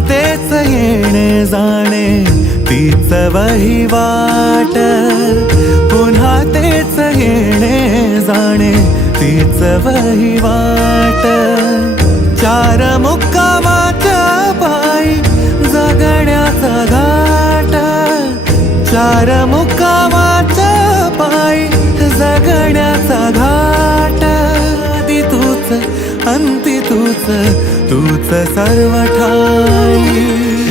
तेच येणे जाणे तीच वहिवाट, पुन्हा तेच येणे जाणे तीच वहिवाट. चार मुक्कामाच्या पायी जगण्याचा घाट, चार मुक्कामाच्या पायी जगण्याचा घाट. आदी तूच अंती तूच, तूच सर्व ठाई.